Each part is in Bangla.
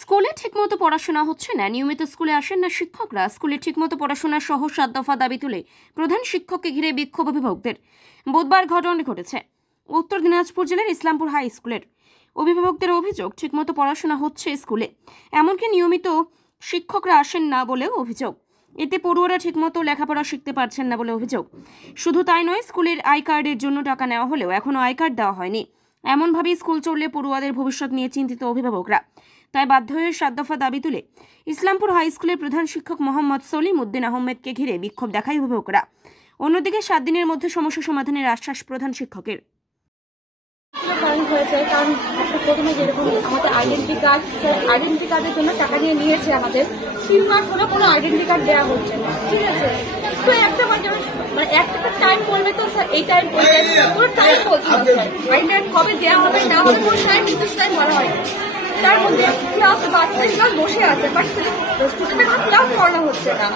স্কুলে ঠিকমতো পড়াশোনা হচ্ছে না, নিয়মিত স্কুলে আসেন না শিক্ষকরা। স্কুলে ঠিকমতো পড়াশোনা সহ 7 দফা দাবি তুলে প্রধান শিক্ষককে ঘিরে বিক্ষোভ অভিভাবকদের। বুধবার ঘটনা ঘটেছে উত্তর দিনাজপুর জেলার ইসলামপুর হাই স্কুলের। অভিভাবকদের অভিযোগ, ঠিকমতো পড়াশোনা হচ্ছে স্কুলে, এমনকি নিয়মিত শিক্ষকরা আসেন না বলেও অভিযোগ। এতে পড়ুয়ারা ঠিকমতো লেখাপড়া শিখতে পারছেন না বলে অভিযোগ। শুধু তাই নয়, স্কুলের আই কার্ডের জন্য টাকা নেওয়া হলেও এখনো আই কার্ড দেওয়া হয়নি। এমনভাবেই স্কুল চললে পড়ুয়াদের ভবিষ্যৎ নিয়ে চিন্তিত অভিভাবকরা। তাই বাধ্য হয়ে 7 দফা দাবি তুলে ইসলামপুর হাই স্কুলের প্রধান শিক্ষক মোহাম্মদ সলিম উদ্দিন আহমেদকে ঘিরে বিক্ষোভ দেখায় অভিভাবকরা। অন্যদিকে 7 দিনের মধ্যে সমস্যা সমাধানের আশ্বাস প্রধান শিক্ষকের। কারণ হয়েছে, কারণ প্রথমে যেরকম আমাদের আইডেন্টি কার্ডের জন্য টাকা নিয়েছে, আমাদের 3 মাস হলে কোনো আইডেন্টি কার্ড দেওয়া হচ্ছে না। ঠিক আছে, তো একটা মানে একটা টাইম বলবে তো স্যার এই টাইম বলবে, কোনো টাইম বলছে না স্যার। আইডেন্টি কবে দেওয়া হবে না হবে কোনো টাইম নির্দিষ্ট টাইম বলা হয়। তার মধ্যে ক্লাসে বাচ্চাদের ক্লাস বসে আছে, বাট স্টুডেন্টের কোনো ক্লাস করানো হচ্ছে না।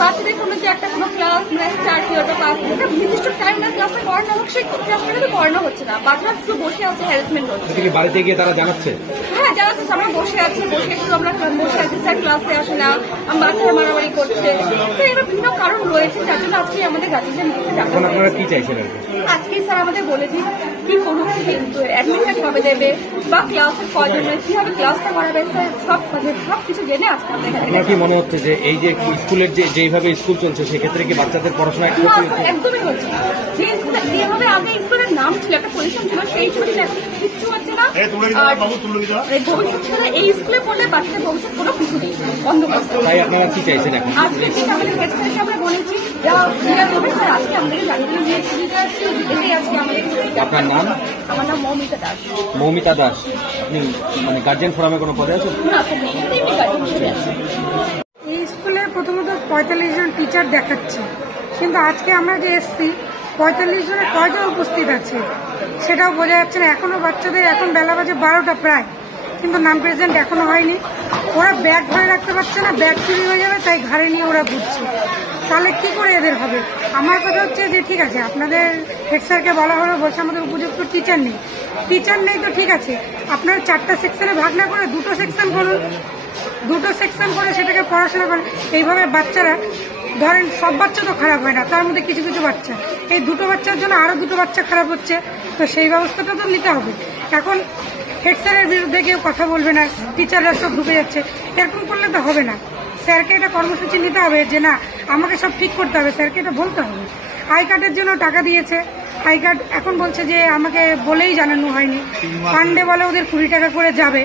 বাচ্চাদের কোনো যে একটা কোনো ক্লাস মানে স্টার্ট হয়ে ক্লাস নির্দিষ্ট টাইম না ক্লাসে করানো হোক, সেই ক্লাসটা তো করানো হচ্ছে না। বাচ্চারা শুধু বসে আছে, হ্যারাসমেন্ট হচ্ছে। বাড়িতে গিয়ে তারা জানাচ্ছে? হ্যাঁ, জানাচ্ছে, আমরা বসে আছি, আমরা বসে আছি, স্যার ক্লাসে আসে না, বাচ্চারা মারামারি করছে। তো এবার বিভিন্ন কারণ রয়েছে, যার জন্য আজকে আমাদের গার্জেনদের নিয়ে ডাকা। আপনারা কি চাইছেন? আজকে স্যার আমাদের বলেছি কি করুন, অ্যাডমিশন কবে দেবে বা ক্লাসের কয়জন, কিভাবে ক্লাসটা করাবে, স্যার সব কিছু জেনে আসতে হবে। আপনার কি মনে হচ্ছে যে এই যে স্কুলের যেভাবে স্কুল চলছে, সেক্ষেত্রে কি বাচ্চাদের পড়াশোনা একদমই হচ্ছে? যে স্কুলে যেভাবে আগে স্কুলের নাম ছিল, একটা পজিশন ছিল, সেই ছবি কিচ্ছু হচ্ছে না। ভবিষ্যৎ ছিল এই স্কুলে পড়লে বাচ্চাদের ভবিষ্যৎ কোনো কিছু নেই, অন্ধকার। তাই আপনারা কি চাইছেন এখন? আজকে আমাদের হেড স্যারকে আমরা বলেছি স্যার, আজকে আমাদের জানিয়ে দিয়েছি। এটাই আজকে আমাদের। আপনার নাম? আমার নাম মৌমিতা দাস। মৌমিতা দাস। আপনি মানে গার্জেন ফোরামে কোনো পদে আছেন? না স্যার, গার্জেন আছে। এই স্কুলে প্রথমত 45 জন টিচার দেখাচ্ছে, কিন্তু আজকে আমরা যে এসছি 45 জনের কয়জন উপস্থিত আছে সেটাও বোঝা যাচ্ছে না। এখনো বাচ্চাদের এখন বেলা বাজে 12টা প্রায়, কিন্তু নাম প্রেজেন্ট এখনো হয়নি। ওরা ব্যাগ ধরে রাখতে পারছে না, ব্যাগ চুরি হয়ে যাবে, তাই ঘাড়ে নিয়ে ওরা ঘুরছে। তাহলে কি করে এদের হবে? আমার কথা হচ্ছে যে ঠিক আছে, আপনাদের হেড স্যারকে বলা হলো, বলছে আমাদের উপযুক্ত টিচার নেই। টিচার নেই তো ঠিক আছে, আপনার 4টা সেকশনে ভাগ না করে 2টো সেকশন করুন, 2টো সেকশন করে সেটাকে পড়াশোনা করেন। এইভাবে বাচ্চারা ধরেন, সব বাচ্চা তো খারাপ হয় না, তার মধ্যে কিছু কিছু বাচ্চা, এই 2টো বাচ্চার জন্য আরো 2টো বাচ্চা খারাপ হচ্ছে, তো সেই ব্যবস্থাটা তো নিতে হবে। এখন হেড স্যারের বিরুদ্ধে কেউ কথা বলবে না, টিচাররা সব ঢুকে যাচ্ছে, এরকম করলে তো হবে না। স্যারকে এটা কর্মসূচি নিতে হবে যে না, আমাকে সব ঠিক করতে হবে, স্যারকে এটা বলতে হবে। আই কার্ডের জন্য টাকা দিয়েছে, আই কার্ড এখন বলছে যে আমাকে বলেই জানানো হয়নি, ফান্ডে বলে ওদের 20 টাকা করে যাবে।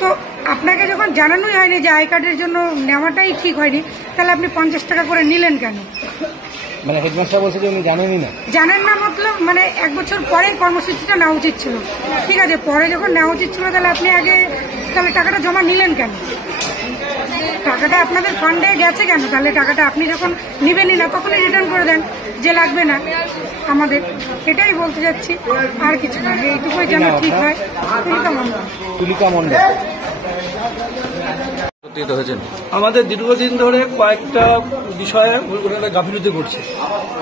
তো আপনাকে যখন জানানোই হয়নি যে আই কার্ডের জন্য নেওয়াটাই ঠিক হয়নি, তাহলে আপনি 50 টাকা করে নিলেন কেন? মানে হেডমাস্টার বলছে যে উনি জানেনই না। জানেন না মতলব, মানে 1 বছর পরে কর্মসূচিটা নেওয়া উচিত ছিল। ঠিক আছে, পরে যখন নেওয়া উচিত ছিল, তাহলে আপনি আগে তাহলে টাকাটা জমা নিলেন কেন? টাকাটা আপনাদের ফান্ডে গেছে কেন? তাহলে টাকাটা আপনি যখন নিবেনই না, তখনই রিটার্ন করে দেন যে লাগবে না আমাদের। এটাই বলতে যাচ্ছি, আর কিছু না, এইটুকুই যেন ঠিক হয়। তুলিকা মন্ডল। আমাদের দীর্ঘদিন ধরে কয়েকটা বিষয়ে ওনারা গাফিলতি করছে।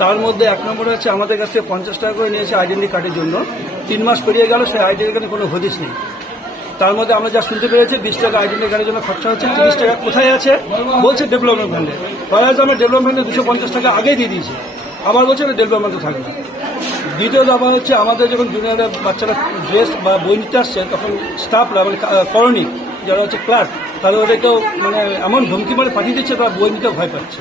তার মধ্যে 1 নম্বর হচ্ছে, আমাদের কাছ থেকে 50 টাকা করে নিয়েছে আইডেন্টি কার্ডের জন্য। 3 মাস পেরিয়ে গেল, সেই আইডেন্টি কার্ডে কোনো হদিস নেই। তার মধ্যে আমরা যা শুনতে পেরেছি, 20 টাকা আইডেন্টি কার্ডের জন্য খরচা হচ্ছে, 30 টাকা কোথায় আছে বলছে ডেভেলপমেন্ট ফান্ডে। হয়তো আমরা ডেভেলপমেন্টে 250 টাকা আগেই দিয়ে দিয়েছি, আবার বলছে ডেভেলপমেন্টে থাকবে না। দ্বিতীয় ব্যাপার হচ্ছে, আমাদের যখন জুনিয়র বাচ্চারা ড্রেস বা বই নিতে আসছে, তখন স্টাফরা মানে করণিক যারা হচ্ছে ক্লার্ক, তাহলে ওদেরকেও মানে এমন ধমকি মানে পাঠিয়ে দিচ্ছে, তারা বই নিতেও ভয় পাচ্ছে।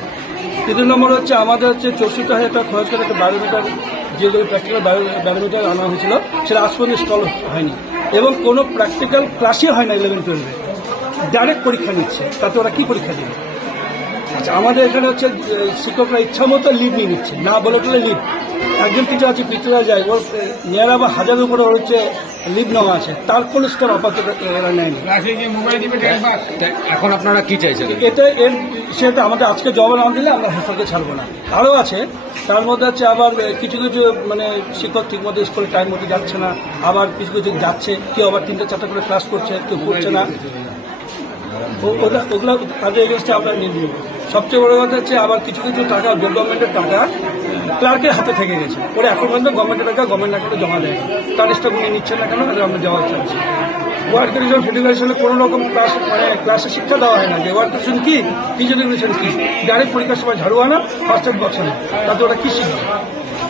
3 নম্বর হচ্ছে, আমাদের হচ্ছে 64,000 টাকা খরচ করে একটা বায়োমিটার, যে প্র্যাকটিক্যাল বায়োমিটার আনা হয়েছিল, সেটা আজ পর্যন্ত ইনস্টল হয়নি, এবং কোনো প্র্যাকটিক্যাল ক্লাসই হয় না। 11-12 ডাইরেক্ট পরীক্ষা নিচ্ছে, তাতে ওরা কি পরীক্ষা দেবে? আচ্ছা, আমাদের এখানে হচ্ছে শিক্ষকরা ইচ্ছা মতো লিভ নিয়ে নিচ্ছে, না বলে টলে লিভ। একজন টিচার আছে, পিছনে যায়, ওর নেয়ার আবার 1000 উপরে হচ্ছে লিভ নেওয়া আছে, তার কোন স্টার আপাতত এরা নেয়নি। এখন আপনারা কি চাইছেন? সেটা আমাদের আজকে জবাব না দিলে আমরা হেফাজতে ছাড়বো না। আরও আছে, তার মধ্যে হচ্ছে আবার কিছু কিছু মানে শিক্ষক ঠিক মতো স্কুলে টাইম মতো যাচ্ছে না, আবার কিছু কিছু যাচ্ছে, কেউ আবার 3টা-4টা করে ক্লাস করছে, কেউ করছে না। ওগুলো তাদের এগেনস্টে আমরা নির্ণয়। সবচেয়ে বড় কথা হচ্ছে, আবার কিছু কিছু টাকা ডেভেলপমেন্টের টাকা ক্লার্কের হাতে থেকে গেছে, ওরা এখন পর্যন্ত গভর্নমেন্টের টাকা গভর্নমেন্ট অ্যাকাউন্টে জমা দেয়, তার স্টাফ উনি নিচ্ছেন না কেন, আমরা জবাব চাচ্ছি। ওয়ার্ক এডুকেশন ফেডারেশনে কোনো রকম ক্লাসে শিক্ষা দেওয়া হয় না যে ওয়ার্ক এডুকেশন কি, টিচার এডুকেশন কি, ডাইরেক্ট পরীক্ষার সময় ঝাড়ু আনা, ফার্স্ট এড বক্স আনা, তাতে ওরা কি শিখবে?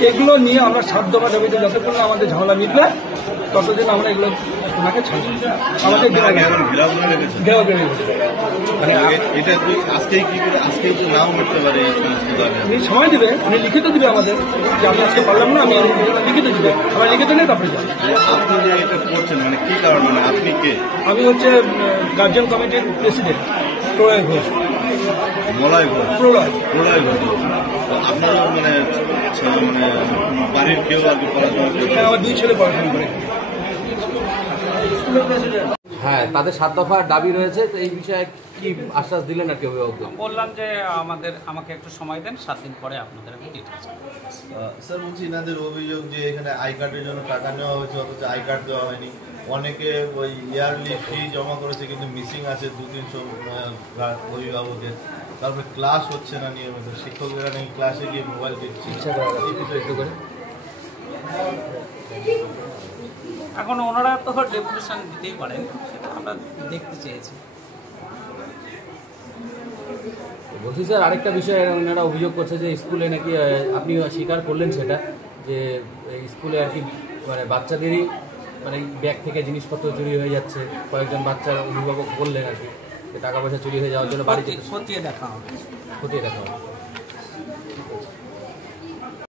এগুলো নিয়ে আমরা 7 দফা দাবিতে যতক্ষণ না আমাদের ঝামেলা মিটবে ততদিন আমরা এগুলো ওনাকে ছাড়বো। আমাদের ঘেরাও বেড়ে গেছে। উনি সময় দেবে, উনি লিখিত দিবে আমাদের যে আমি আজকে পারলাম না, আমি লিখিত দিবে, আমরা লিখিত নিয়ে তারপরে যাবো। আমি হচ্ছে গার্জিয়ান কমিটির প্রেসিডেন্ট প্রলয় ঘোষ। প্রলয় বাড়ির কেউ আর কি পড়াশোনা করে? আমার 2 ছেলে পড়াশোনা করে। হ্যাঁ, তাদের 7 দফার দাবি রয়েছে, তো এই বিষয়ে কি আশ্বাস দিলেন আর কি অভিভাবকদের? বললাম যে আমাকে একটু সময় দেন, 7 দিন পরে আপনাদের আমি ডিটেলস। স্যার বলছি, এনাদের অভিযোগ যে এখানে আই কার্ডের জন্য টাকা নেওয়া হয়েছে অথচ আই কার্ড দেওয়া হয়নি। অনেকে ওই ইয়ারলি ফি জমা করেছে কিন্তু মিসিং আছে 2-300 অভিভাবকের। তারপরে ক্লাস হচ্ছে না নিয়মিত, শিক্ষকেরা নেই ক্লাসে গিয়ে মোবাইল দেখছে। এই বিষয়ে একটু করে এখন ওনারা তো ডেপুটেশন দিতেই পারেন, সেটা আমরা দেখতে চেয়েছি। বলছি স্যার, আরেকটা বিষয় ওনারা অভিযোগ করছে যে স্কুলে নাকি আপনি স্বীকার করলেন সেটা, যে স্কুলে আর কি মানে বাচ্চাদেরই মানে ব্যাগ থেকে জিনিসপত্র চুরি হয়ে যাচ্ছে। কয়েকজন বাচ্চার অভিভাবক বললেন আর কি টাকা পয়সা চুরি হয়ে যাওয়ার জন্য বাড়িতে খতিয়ে দেখা হবে। খতিয়ে দেখা হবে।